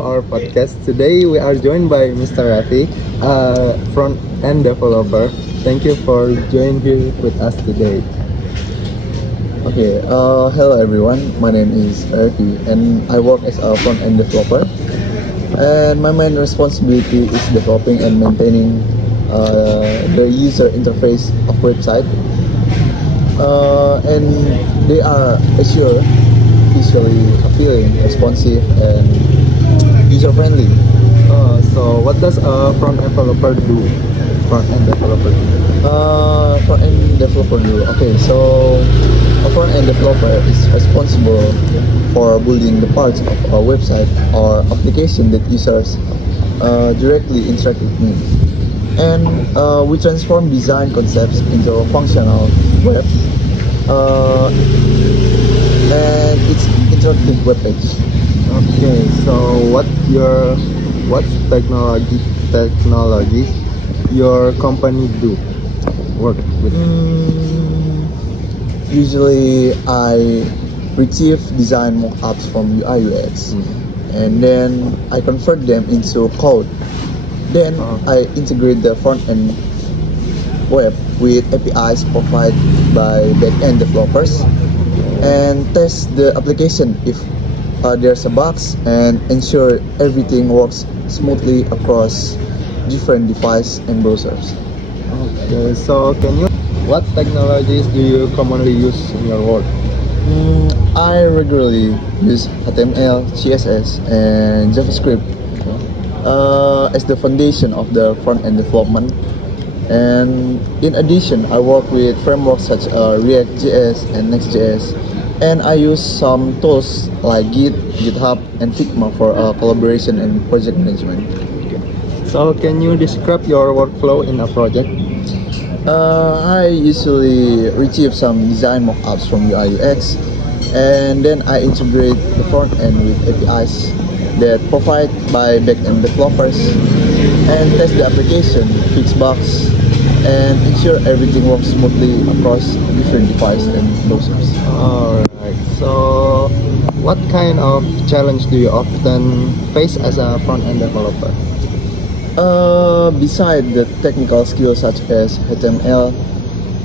our podcast. Today we are joined by Mr. Rafi, front end developer. Thank you for joining here with us today. Okay, hello everyone. My name is Rafi and I work as a front-end developer. And my main responsibility is developing and maintaining the user interface of website. And they are assured, visually appealing, responsive, and user-friendly. So what does a front end developer do? Front end developer do. Front-end developer do. Okay, so a front-end developer is responsible for building the parts of a website or application that users directly interact with me. And we transform design concepts into a functional web and its interactive web page. Okay, so what technologies your company do work with? Usually, I retrieve design mockups from UI UX, and then I convert them into code. Then I integrate the front end web with APIs provided by back-end developers and test the application if there's a bugs and ensure everything works smoothly across different devices and browsers. Okay, so what technologies do you commonly use in your work? I regularly use HTML, CSS, and JavaScript as the foundation of the front-end development. And in addition, I work with frameworks such as React.js and Next.js, and I use some tools like Git, GitHub, and Figma for collaboration and project management. So can you describe your workflow in a project? I usually retrieve some design mockups from UI UX, and then I integrate the front end with APIs that provide by backend developers and test the application, fix bugs, and ensure everything works smoothly across different devices and browsers. Alright, so what kind of challenge do you often face as a front-end developer? Beside the technical skills such as HTML,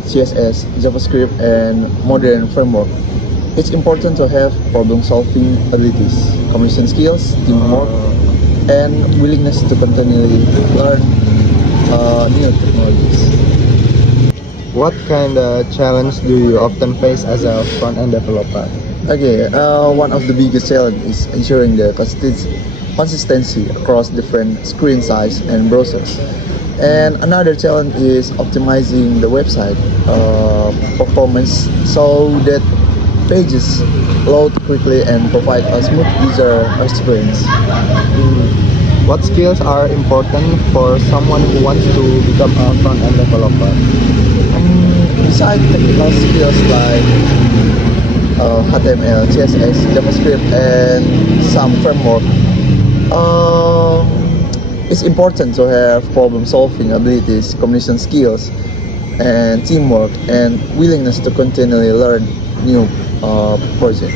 CSS, JavaScript, and modern framework, it's important to have problem-solving abilities, communication skills, teamwork, and willingness to continually learn new technologies. What kind of challenge do you often face as a front-end developer? Okay, one of the biggest challenges is ensuring the consistency across different screen size and browsers. And another challenge is optimizing the website performance so that pages load quickly and provide a smooth user experience. What skills are important for someone who wants to become a front-end developer? Besides technical skills like HTML, CSS, JavaScript, and some framework, it's important to have problem-solving abilities, communication skills, and teamwork, and willingness to continually learn new projects.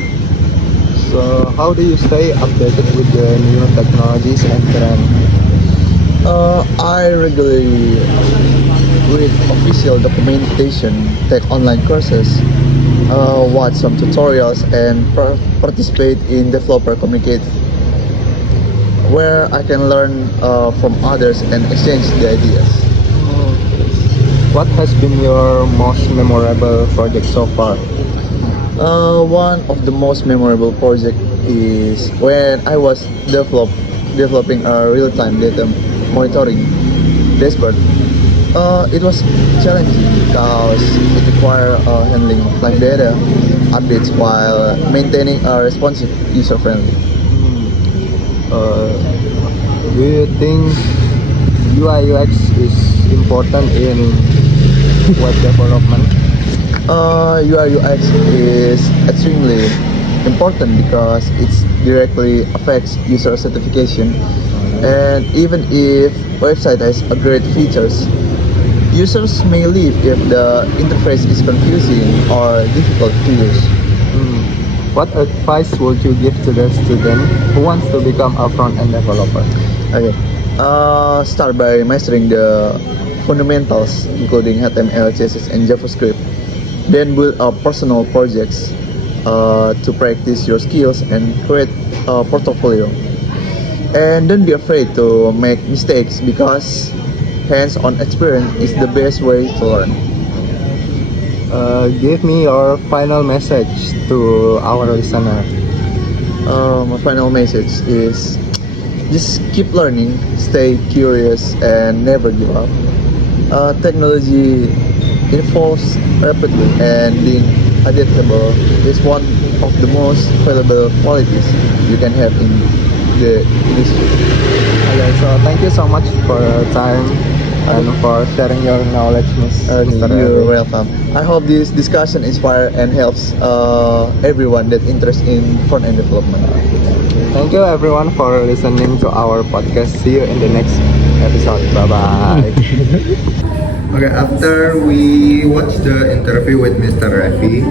So how do you stay updated with the new technologies and trends? I regularly read official documentation, take online courses, watch some tutorials, and participate in developer communicate where I can learn from others and exchange the ideas. What has been your most memorable project so far? One of the most memorable project is when I was developing a real-time data monitoring dashboard. It was challenging because it required handling live data updates while maintaining a responsive user-friendly. Do you think UI UX is important in web development? UI UX is extremely important because it directly affects user satisfaction, and even if website has a great features, users may leave if the interface is confusing or difficult to use. what advice would you give to the student who wants to become a front-end developer? Okay. Start by mastering the fundamentals, including HTML, CSS, and JavaScript. Then build up personal projects to practice your skills and create a portfolio. And don't be afraid to make mistakes because hands-on experience is the best way to learn. Give me your final message to our listener. My final message is just keep learning, stay curious, and never give up. Technology evolves rapidly, and being adaptable is one of the most valuable qualities you can have in the industry. Okay, so thank you so much for your time and for sharing your knowledge, Mr. You're Ravi. welcome. I hope this discussion inspires and helps everyone that interested in front-end development. Thank you everyone for listening to our podcast. See you in the next episode. Bye bye. Okay, after we watch the interview with Mr. Rafi,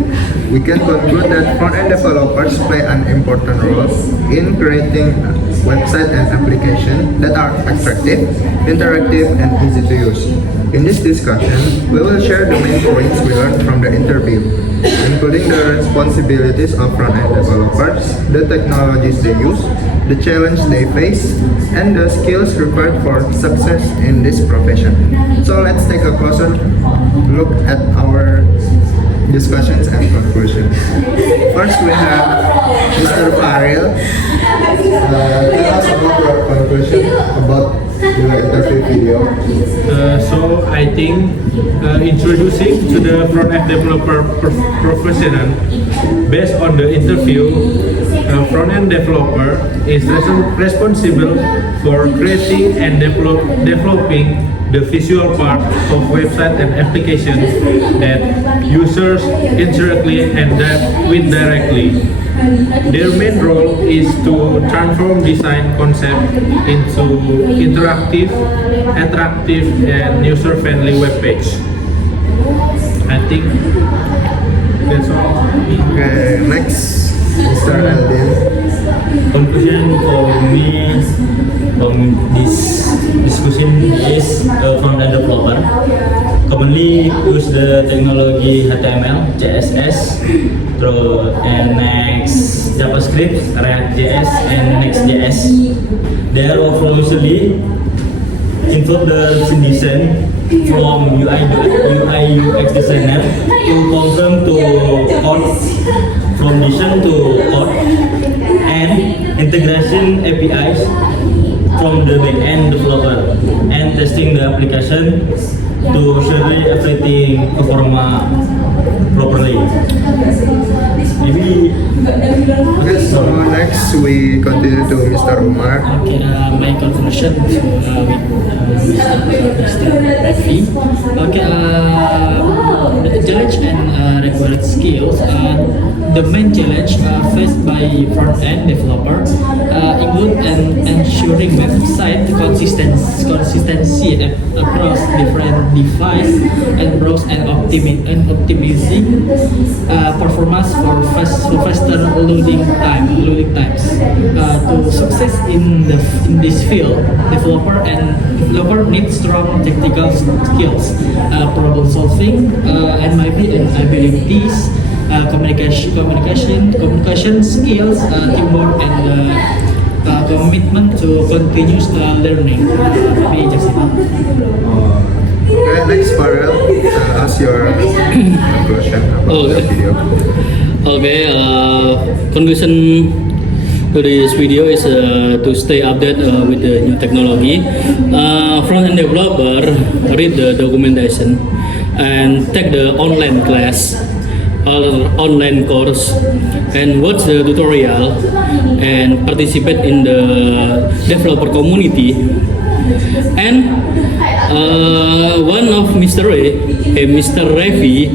we can conclude that front-end developers play an important role in creating websites and applications that are attractive, interactive, and easy to use. In this discussion, we will share the main points we learned from the interview, including the responsibilities of front-end developers, the technologies they use, the challenge they face, and the skills required for success in this profession. So let's take a closer look at our discussions and conclusions. First, we have Mr. Faril. Tell us about your conclusion about your interview video. So I think introducing to the front-end developer professional based on the interview, front-end developer is responsible for creating and developing the visual part of website and applications that users interact with directly. Their main role is to transform design concept into interactive, attractive, and user-friendly web page. I think that's all. Okay, next, Mr. Aldin. Conclusion for me from this discussion is front-end developer commonly use the technology HTML, CSS, and next JavaScript, React.js, and Next.js. Their workflow usually include the design from UI UX designer to program to code, from design to code, and integration APIs from the backend developer, and testing the application to surely everything perform properly. Maybe. Okay, so next we continue to Mr. Umar. Okay, my conclusion with Mr. Rafi. Okay, the challenge and required skills. The main challenge faced by front-end developer include ensuring website consistency across different devices and browse and optimizing performance for faster loading times. To success in this field, developer need strong technical skills, problem solving, and maybe abilities, communication skills, teamwork, and commitment to continuous learning. Maybe just Okay, next Farel, tell us your conclusion about the video. Okay, conclusion to this video is to stay updated with the new technology. Front-end developer read the documentation and take the online class or online course and watch the tutorial and participate in the developer community. And one of Mr. Rafi,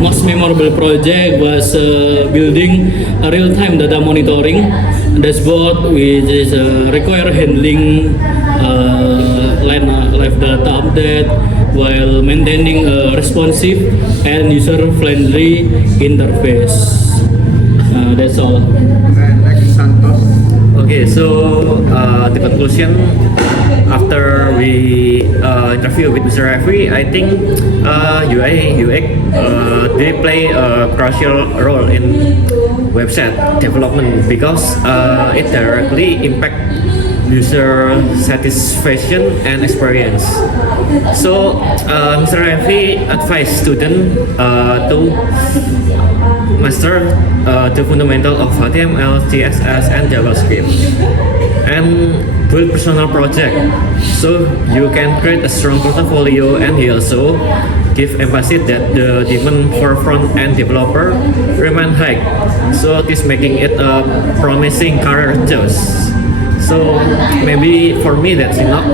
most memorable project was building a real-time data monitoring dashboard, which is require handling live data update while maintaining a responsive and user-friendly interface. That's all. Okay, next Santos. Okay, so the conclusion after we interview with Mr. Rafi, I think UI UX they play a crucial role in website development because it directly impact user satisfaction and experience. So Mr. Rafi advised student to master the fundamental of HTML, CSS, and JavaScript, and build personal project so you can create a strong portfolio. And he also give emphasis that the demand for front-end developer remain high, so this making it a promising career choice. So maybe for me that's enough.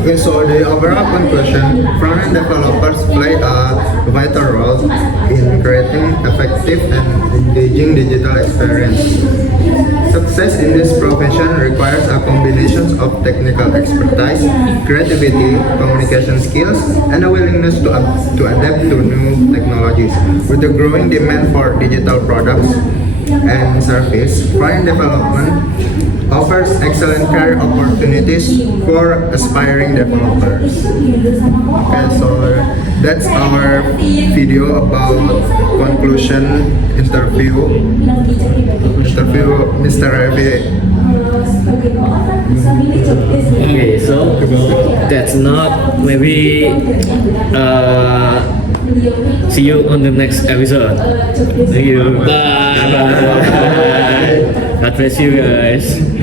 Okay, so the overall conclusion, front-end developers play a vital role in creating effective and engaging digital experience. Success in this profession requires a combination of technical expertise, creativity, communication skills, and a willingness to adapt to new technologies. With the growing demand for digital products and service, front-end development offers excellent career opportunities for aspiring developers. Okay, so that's our video about conclusion interview Mr. Ravi. Okay, so that's not maybe see you on the next episode. Thank you. Bye. Bye. God bless you guys.